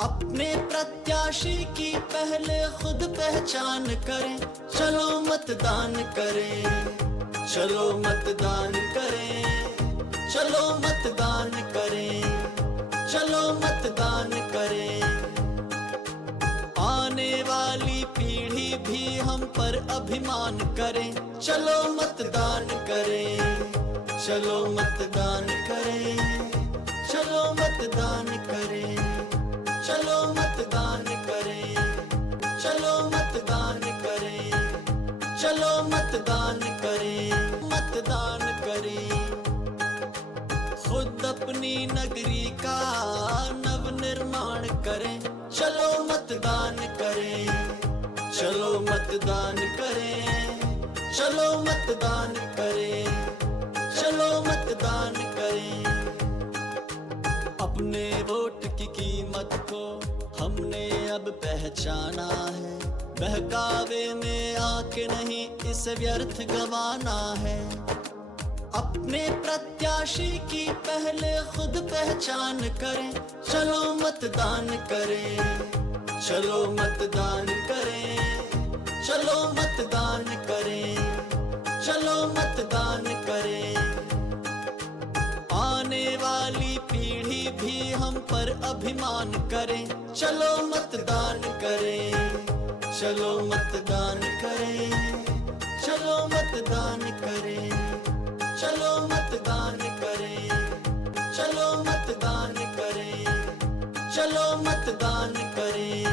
अपने प्रत्याशी की पहले खुद पहचान करें। चलो मतदान करें। चलो मतदान करें। चलो मतदान करें। चलो मतदान करें। आने वाली पीढ़ी भी हम पर अभिमान करें। चलो मतदान करें। चलो मतदान करें। चलो मतदान करें। मतदान करें। चलो मतदान करें। चलो मतदान करें। मतदान करें। खुद अपनी नगरी का नव निर्माण करें। चलो मतदान करें। चलो मतदान करें। चलो मतदान पहचाना है। बहकावे में आके नहीं इसे व्यर्थ गवाना है। अपने प्रत्याशी की पहले खुद पहचान करें। चलो मतदान करें। चलो मतदान करें। चलो मतदान करें। चलो मतदान करें। आने वाली पीढ़ी भी हम पर अभिमान करें। चलो मतदान करें चलो मतदान करें चलो मतदान करें चलो मतदान करें चलो मतदान करें चलो मतदान करें।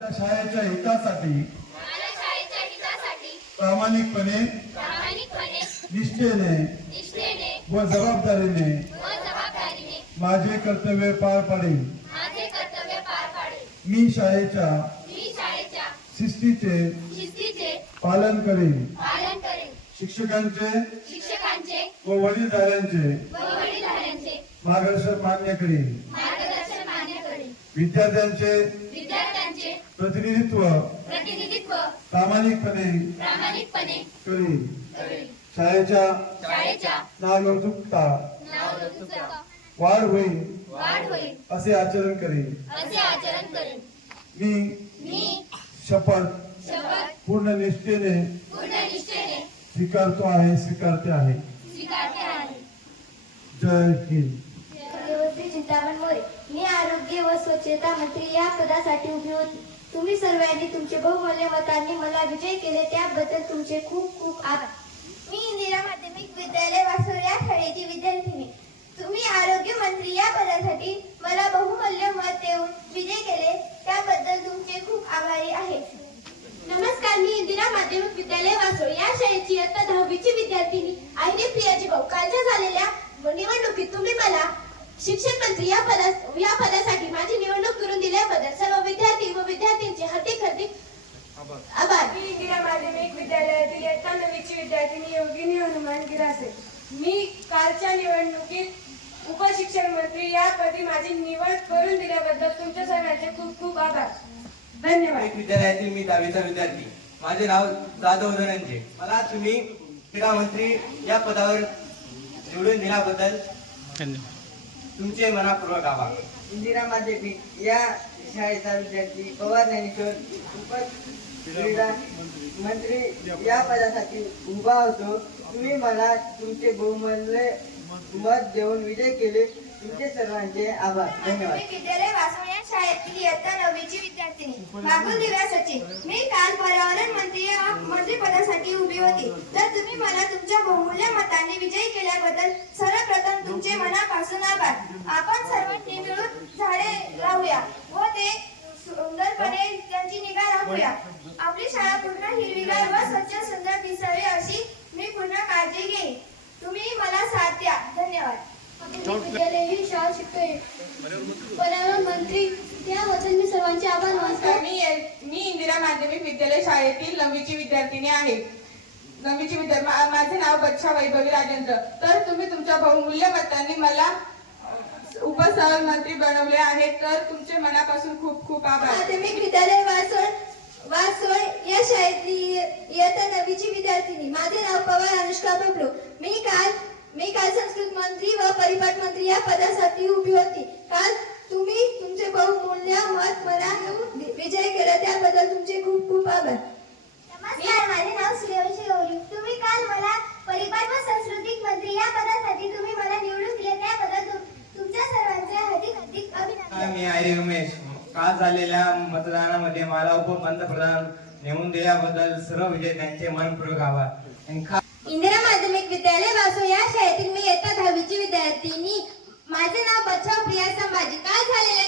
शाळेच्या हितासाठी प्रामाणिकपणे निष्ठेने जबाबदारीने व जबाबदारीने माझे कर्तव्य पार पाडेल. माझे कर्तव्य पार पाडेल. मी शाळेच्या शिस्तीचे शिस्तीचे पालन करेन. पालन करेन. शिक्षकांचे शिक्षकांचे व वडीलधाऱ्यांचे मार्गदर्शन मान्य करेन. मार्गदर्शन मान्य करेन. विद्यार्थ्यांचे विद्यार्थ्यांचे प्रतिनिधित्व प्रतिनिधित्व प्रामाणिकपणे करेन. शाळेच्या नावलौकिकता वाढ होईल. असे आचरण करेन. असे आचरण करेन. मी मी शपथ शपथ पूर्ण निष्ठेने पूर्ण निष्ठेने स्वीकारतो आहे स्वीकारते आहे. स्वीकारते आहे. जय हिंद. देवश्री चिंतामण मोरे मी आरोग्य व स्वच्छता मंत्री या पदासाठी उभी होती. तुम्ही सर्वांनी तुमचे बहुमूल्य मतांनी मला विजय केले त्याबद्दल तुमचे खूप खूप आभार. मी इंदिरा माध्यमिक विद्यालय वासोर या शाळेची विद्यार्थिनी तुम्ही आरोग्य मंत्री या पदासाठी मला बहुमूल्य मत देऊन विजय केले त्याबद्दल तुमचे खूप आभारी आहे. नमस्कार मी इंदिरा माध्यमिक विद्यालय वासोळ या शाळेची इयत्ता दहावीची विद्यार्थिनी आईने प्रियाजी भाऊ कालच्या झालेल्या निवडणुकीत तुम्ही मला शिक्षण मंत्री या पदा या पदासाठी माझी निवडणूक करून दिल्याबद्दल सर्व विद्यार्थी व विद्यार्थ्यांचे हार्दिक हार्दिक आभार. मी इंदिरा माध्यमिक विद्यालयातील इयत्ता नववीची विद्यार्थिनी योगिनी हनुमान गिरासे. मी कालच्या निवडणुकीत उपशिक्षण मंत्री या पदी माझी निवड करून दिल्याबद्दल तुमच्या सर्वांचे खूप खूप आभार. धन्यवाद. एक विद्यालयातील मी दहावीचा विद्यार्थी. माझे नाव जाधव धनंजय. मला तुम्ही क्रीडा मंत्री या पदावर निवडून दिल्याबद्दल तुमचे मनापूर्वक आभार. इंदिरा माध्यमिक या शाळेचा विद्यार्थी पवार ज्ञानेश्वर उप क्रीडा मंत्री या पदासाठी उभा होतो. तुम्ही मला तुमचे बहुमूल्य मत देऊन विजय केले. तुमचे सर्वांचे आभार. धन्यवाद. माध्यमिक विद्यालय वासवण्या शाळेतील इयत्ता नववीची विद्यार्थिनी. मागून दिव्या सचिन. मी काल पर्यावरण मंत्री मंत्री पदासाठी उभी होती. तर तुम्ही मला तुमच्या बहुमूल्य मताने विजयी केल्याबद्दल सर्वप्रथम तुमचे मनापासून आभार. आपण सर्वांनी मिळून झाडे लावूया शिकतोय. पर्यावरण मंत्री त्याबद्दल मी सर्वांचे आभार मानतो. मी विद्यालय शाळेतील नववीची विद्यार्थिनी आहे. नववीची विद्या मा- माझे नाव बच्छा वैभवी राजेंद्र. तर तुम्ही तुमच्या बहुमूल्य मतांनी मला उपसहमंत्री बनवले आहे. तर तुमचे मनापासून खूप खूप आभार. माध्यमिक विद्यालय वासोड वासोड या शाळेतली इयत्ता नववीची विद्यार्थिनी. माझे नाव पवार अनुष्का बबलू. मी काल मी काल संस्कृत मंत्री व परिपाठ मंत्री या पदासाठी उभी होती. काल तुम्ही तुमचे बहुमूल्य मत मला विजय केला. त्याबद्दल तुमचे खूप खूप आभार. नमस्कार माझे नाव सूर्यवंशी गौरी तुम्ही काल मला परिपाठ व सांस्कृतिक मंत्री या पदासाठी तुम्ही मला निवडून दिले. त्याबद्दल तुम- तुमच्या सर्वांचे हार्दिक हार्दिक अभिनंदन. मी आयरे उमेश. काल झालेल्या मतदानामध्ये मला उपपंतप्रधान नेमून दिल्याबद्दल सर्व विजेत्यांचे मनपूर्वक आभार. इंदिरा माध्यमिक विद्यालय वासो या शाळेतील मी इयत्ता दहावीची विद्यार्थिनी. माझे नाव बचाव प्रिया संभाजी. काय झालेले